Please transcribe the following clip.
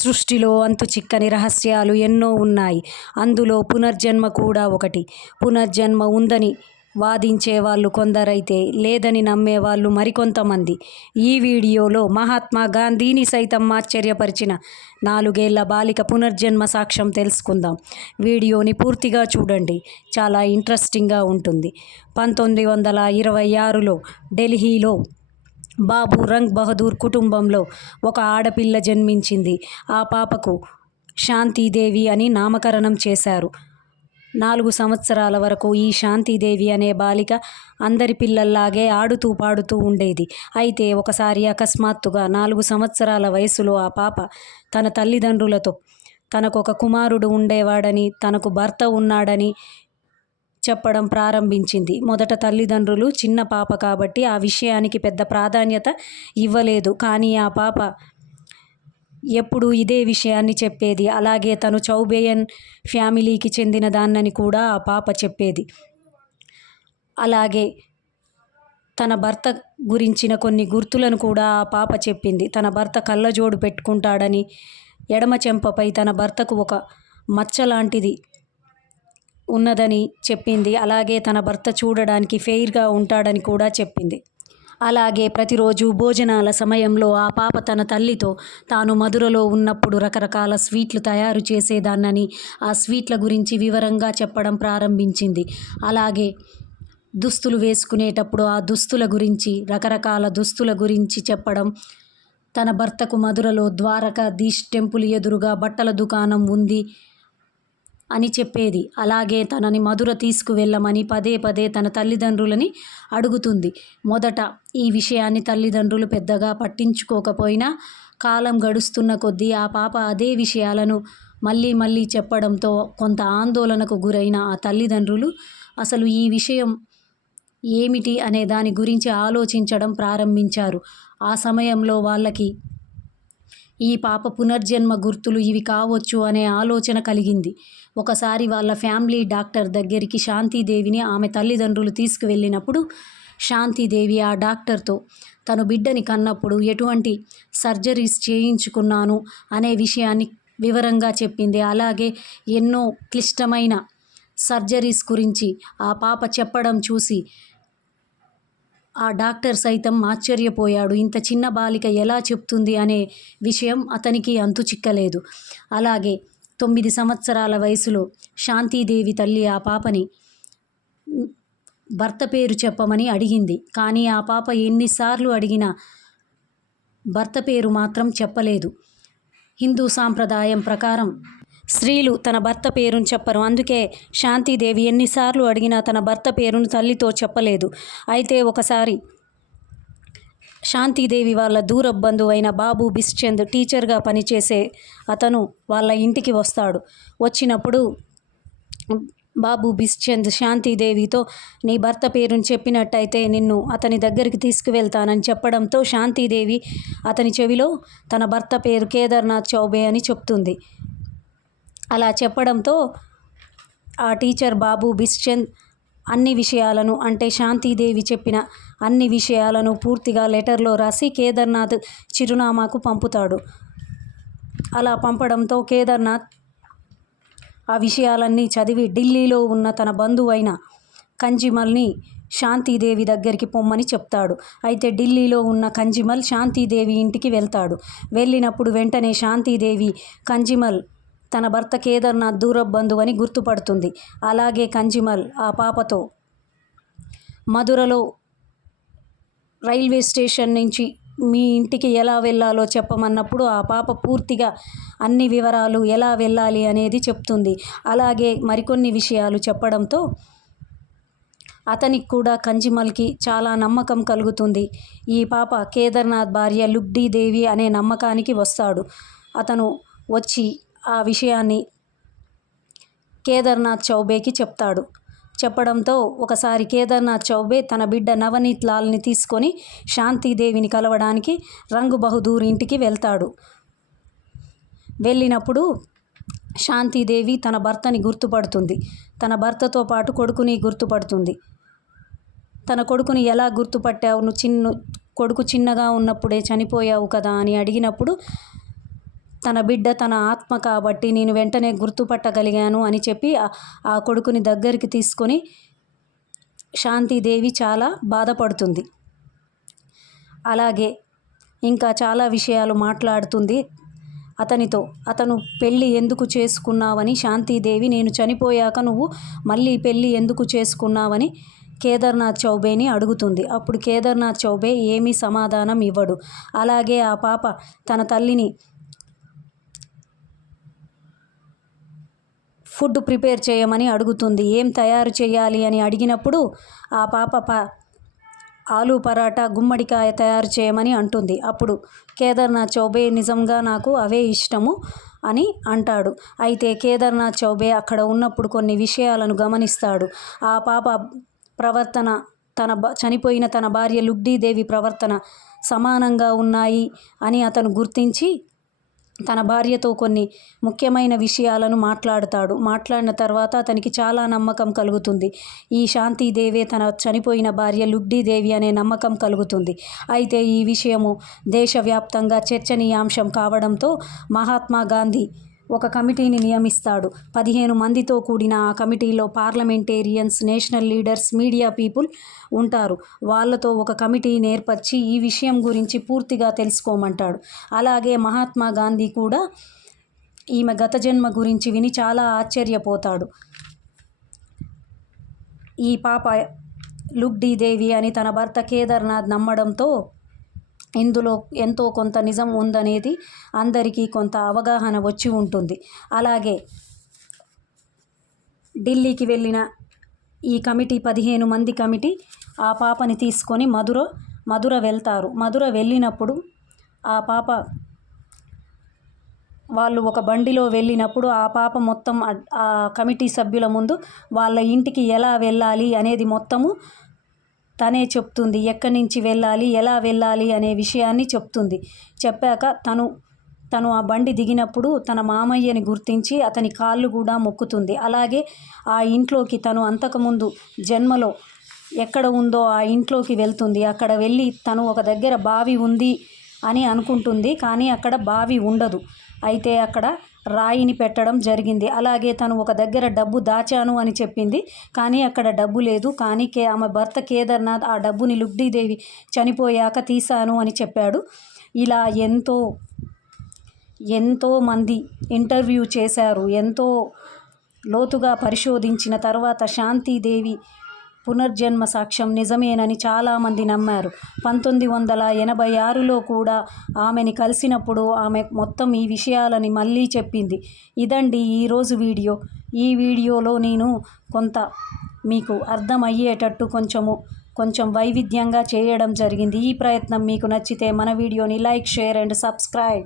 సృష్టిలో అంతు చిక్కని రహస్యాలు ఎన్నో ఉన్నాయి. అందులో పునర్జన్మ కూడా ఒకటి. పునర్జన్మ ఉందని వాదించే వాళ్ళు కొందరైతే లేదని నమ్మే వాళ్ళు మరికొంతమంది. ఈ వీడియోలో మహాత్మా గాంధీని సైతం ఆశ్చర్యపరిచిన నాలుగేళ్ళ బాలిక పునర్జన్మ సాక్ష్యం తెలుసుకుందాం. వీడియోని పూర్తిగా చూడండి. చాలా ఇంట్రెస్టింగ్గా ఉంటుంది. పంతొమ్మిది వందల ఇరవై ఆరులో ఢిల్లీలో బాబు రంగ్ బహదూర్ కుటుంబంలో ఒక ఆడపిల్ల జన్మించింది. ఆ పాపకు శాంతిదేవి అని నామకరణం చేశారు. నాలుగు సంవత్సరాల వరకు ఈ శాంతిదేవి అనే బాలిక అందరి పిల్లల్లాగే ఆడుతూ పాడుతూ ఉండేది. అయితే ఒకసారి అకస్మాత్తుగా నాలుగు సంవత్సరాల వయసులో ఆ పాప తన తల్లిదండ్రులతో తనకు ఒక కుమారుడు ఉండేవాడని తనకు భర్త ఉన్నాడని చెప్పడం ప్రారంభించింది. మొదట తల్లిదండ్రులు చిన్న పాప కాబట్టి ఆ విషయానికి పెద్ద ప్రాధాన్యత ఇవ్వలేదు. కానీ ఆ పాప ఎప్పుడు ఇదే విషయాన్ని చెప్పేది. అలాగే తను చౌబేయన్ ఫ్యామిలీకి చెందిన దాన్నని కూడా ఆ పాప చెప్పేది. అలాగే తన భర్త గురించిన కొన్ని గుర్తులను కూడా ఆ పాప చెప్పింది. తన భర్త కళ్ళజోడు పెట్టుకుంటాడని ఎడమ చెంపపై తన భర్తకు ఒక మచ్చ లాంటిది ఉన్నదని చెప్పింది. అలాగే తన భర్త చూడడానికి ఫెయిర్గా ఉంటాడని కూడా చెప్పింది. అలాగే ప్రతిరోజు భోజనాల సమయంలో ఆ పాప తన తల్లితో తాను మధురలో ఉన్నప్పుడు రకరకాల స్వీట్లు తయారు చేసేదాన్నని ఆ స్వీట్ల గురించి వివరంగా చెప్పడం ప్రారంభించింది. అలాగే దుస్తులు వేసుకునేటప్పుడు ఆ దుస్తుల గురించి రకరకాల దుస్తుల గురించి చెప్పడం తన భర్తకు మధురలో ద్వారకాధీష్ టెంపుల్ ఎదురుగా బట్టల దుకాణం ఉంది అని చెప్పేది. అలాగే తనని మధుర తీసుకువెళ్ళమని పదే పదే తన తల్లిదండ్రులని అడుగుతుంది. మొదట ఈ విషయాన్ని తల్లిదండ్రులు పెద్దగా పట్టించుకోకపోయినా కాలం గడుస్తున్న కొద్దీ ఆ పాప అదే విషయాలను మళ్ళీ మళ్ళీ చెప్పడంతో కొంత ఆందోళనకు గురైన ఆ తల్లిదండ్రులు అసలు ఈ విషయం ఏమిటి అనే దాని గురించి ఆలోచించడం ప్రారంభించారు. ఆ సమయంలో వాళ్ళకి ఈ పాప పునర్జన్మ గుర్తులు ఇవి కావచ్చు అనే ఆలోచన కలిగింది. ఒకసారి వాళ్ళ ఫ్యామిలీ డాక్టర్ దగ్గరికి శాంతిదేవిని ఆమె తల్లిదండ్రులు తీసుకువెళ్ళినప్పుడు శాంతిదేవి ఆ డాక్టర్తో తను బిడ్డని కన్నప్పుడు ఎటువంటి సర్జరీస్ చేయించుకున్నాను అనే విషయాన్ని వివరంగా చెప్పింది. అలాగే ఎన్నో క్లిష్టమైన సర్జరీస్ గురించి ఆ పాప చెప్పడం చూసి ఆ డాక్టర్ సైతం ఆశ్చర్యపోయాడు. ఇంత చిన్న బాలిక ఎలా చెప్తుంది అనే విషయం అతనికి అంతు చిక్కలేదు. అలాగే తొమ్మిది సంవత్సరాల వయసులో శాంతిదేవి తల్లి ఆ పాపని భర్త పేరు చెప్పమని అడిగింది. కానీ ఆ పాప ఎన్నిసార్లు అడిగినా భర్త పేరు మాత్రం చెప్పలేదు. హిందూ సాంప్రదాయం ప్రకారం స్త్రీలు తన భర్త పేరును చెప్పరు. అందుకే శాంతిదేవి ఎన్నిసార్లు అడిగినా తన భర్త పేరును తల్లితో చెప్పలేదు. అయితే ఒకసారి శాంతిదేవి వాళ్ళ దూర బంధువైన బాబు బిశ్చంద్ టీచర్గా పనిచేసే అతను వాళ్ళ ఇంటికి వస్తాడు. వచ్చినప్పుడు బాబు బిశ్చంద్ శాంతిదేవితో నీ భర్త పేరును చెప్పినట్టయితే నిన్ను అతని దగ్గరికి తీసుకువెళ్తానని చెప్పడంతో శాంతిదేవి అతని చెవిలో తన భర్త పేరు కేదార్నాథ్ చౌబే అని చెప్తుంది. అలా చెప్పడంతో ఆ టీచర్ బాబు బిశ్చంద్ అన్ని విషయాలను అంటే శాంతిదేవి చెప్పిన అన్ని విషయాలను పూర్తిగా లెటర్లో రాసి కేదార్నాథ్ చిరునామాకు పంపుతాడు. అలా పంపడంతో కేదార్నాథ్ ఆ విషయాలన్నీ చదివి ఢిల్లీలో ఉన్న తన బంధువైన కంజిమల్ని శాంతిదేవి దగ్గరికి పొమ్మని చెప్తాడు. అయితే ఢిల్లీలో ఉన్న కంజిమల్ శాంతిదేవి ఇంటికి వెళ్తాడు. వెళ్ళినప్పుడు వెంటనే శాంతిదేవి కంజిమల్ తన భర్త కేదార్నాథ్ దూర బంధువని గుర్తుపడుతుంది. అలాగే కంజిమల్ ఆ పాపతో మధురలో రైల్వే స్టేషన్ నుంచి మీ ఇంటికి ఎలా వెళ్ళాలో చెప్పమన్నప్పుడు ఆ పాప పూర్తిగా అన్ని వివరాలు ఎలా వెళ్ళాలి అనేది చెప్తుంది. అలాగే మరికొన్ని విషయాలు చెప్పడంతో అతనికి కూడా కంజిమల్కి చాలా నమ్మకం కలుగుతుంది. ఈ పాప కేదార్నాథ్ భార్య లుబ్డీదేవి అనే నమ్మకానికి వస్తాడు. అతను వచ్చి ఆ విషయాన్ని కేదార్నాథ్ చౌబేకి చెప్తాడు. చెప్పడంతో ఒకసారి కేదార్నాథ్ చౌబే తన బిడ్డ నవనీత్ లాల్ని తీసుకొని శాంతిదేవిని కలవడానికి రంగు బహదూర్ ఇంటికి వెళ్తాడు. వెళ్ళినప్పుడు శాంతిదేవి తన భర్తని గుర్తుపడుతుంది. తన భర్తతో పాటు కొడుకుని గుర్తుపడుతుంది. తన కొడుకుని ఎలా గుర్తుపట్టావు? నువ్వు చిన్న కొడుకు చిన్నగా ఉన్నప్పుడే చనిపోయావు కదా అని అడిగినప్పుడు తన బిడ్డ తన ఆత్మ కాబట్టి నేను వెంటనే గుర్తుపట్టగలిగాను అని చెప్పి ఆ- కొడుకుని దగ్గరికి తీసుకొని శాంతిదేవి చాలా బాధపడుతుంది. అలాగే ఇంకా చాలా విషయాలు మాట్లాడుతుంది. అతనితో అతను పెళ్ళి ఎందుకు చేసుకున్నావని శాంతిదేవి నేను చనిపోయాక నువ్వు మళ్ళీ పెళ్ళి ఎందుకు చేసుకున్నావని కేదార్నాథ్ చౌబేని అడుగుతుంది. అప్పుడు కేదార్నాథ్ చౌబే ఏమీ సమాధానం ఇవ్వడు. అలాగే ఆ పాప తన తల్లిని ఫుడ్ ప్రిపేర్ చేయమని అడుగుతుంది. ఏం తయారు చేయాలి అని అడిగినప్పుడు ఆ పాప ప ఆలు పరాటా గుమ్మడికాయ తయారు చేయమని అంటుంది. అప్పుడు కేదార్నాథ్ చౌబే నిజంగా నాకు అవే ఇష్టము అని అంటాడు. అయితే కేదార్నాథ్ చౌబే అక్కడ ఉన్నప్పుడు కొన్ని విషయాలను గమనిస్తాడు. ఆ పాప ప్రవర్తన తన చనిపోయిన తన భార్య లుగ్డీదేవి ప్రవర్తన సమానంగా ఉన్నాయి అని అతను గుర్తించి తన భార్యతో కొన్ని ముఖ్యమైన విషయాలను మాట్లాడతాడు. మాట్లాడిన తర్వాత అతనికి చాలా నమ్మకం కలుగుతుంది. ఈ శాంతిదేవే తన చనిపోయిన భార్య లుగ్డీదేవి అనే నమ్మకం కలుగుతుంది. అయితే ఈ విషయము దేశవ్యాప్తంగా చర్చనీయాంశం కావడంతో మహాత్మా గాంధీ ఒక కమిటీని నియమిస్తాడు. పదిహేను మందితో కూడిన ఆ కమిటీలో parliamentarians national leaders media people ఉంటారు. వాళ్ళతో ఒక కమిటీని ఏర్పరిచి ఈ విషయం గురించి పూర్తిగా తెలుసుకోమంటాడు. అలాగే మహాత్మా గాంధీ కూడా ఈమె గత జన్మ గురించి విని చాలా ఆశ్చర్యపోతాడు. ఈ పాప లుగ్డీ దేవి అని తన భర్త కేదార్నాథ్ నమ్మడంతో ఇందులో ఎంతో కొంత నిజం ఉందనేది అందరికీ కొంత అవగాహన వచ్చి ఉంటుంది. అలాగే ఢిల్లీకి వెళ్ళిన ఈ కమిటీ పదిహేను మంది కమిటీ ఆ పాపని తీసుకొని మధుర మధుర వెళ్తారు. మధుర వెళ్ళినప్పుడు ఆ పాప వాళ్ళు ఒక బండిలో వెళ్ళినప్పుడు ఆ పాప మొత్తం ఆ- కమిటీ సభ్యుల ముందు వాళ్ళ ఇంటికి ఎలా వెళ్ళాలి అనేది మొత్తము తనే చెప్తుంది ఎక్కడి నుంచి వెళ్ళాలి ఎలా వెళ్ళాలి అనే విషయాన్ని చెప్తుంది. చెప్పాక తను తను ఆ బండి దిగినప్పుడు తన మామయ్యని గుర్తించి అతని కాళ్ళు కూడా మొక్కుతుంది. అలాగే ఆ ఇంట్లోకి తను అంతకుముందు జన్మలో ఎక్కడ ఉందో ఆ ఇంట్లోకి వెళ్తుంది. అక్కడ వెళ్ళి తను ఒక దగ్గర బావి ఉంది అని అనుకుంటుంది కానీ అక్కడ బావి ఉండదు. అయితే అక్కడ రాయిని పెట్టడం జరిగింది. అలాగే తను ఒక దగ్గర డబ్బు దాచాను అని చెప్పింది కానీ అక్కడ డబ్బు లేదు. కానీ కే ఆమె భర్త కేదార్నాథ్ ఆ డబ్బుని లుగ్డీదేవి చనిపోయాక తీశాను అని చెప్పాడు. ఇలా ఎంతో ఎంతో మంది ఇంటర్వ్యూ చేశారు. ఎంతో లోతుగా పరిశోధించిన తర్వాత శాంతిదేవి పునర్జన్మ సాక్ష్యం నిజమేనని చాలామంది నమ్మారు. పంతొమ్మిది వందల ఎనభై ఆరులో కూడా ఆమెని కలిసినప్పుడు ఆమె మొత్తం ఈ విషయాలని మళ్ళీ చెప్పింది. ఇదండి ఈరోజు వీడియో. ఈ వీడియోలో నేను కొంత మీకు అర్థమయ్యేటట్టు కొంచెము కొంచెం వైవిధ్యంగా చేయడం జరిగింది. ఈ ప్రయత్నం మీకు నచ్చితే మన వీడియోని లైక్ షేర్ అండ్ సబ్స్క్రైబ్.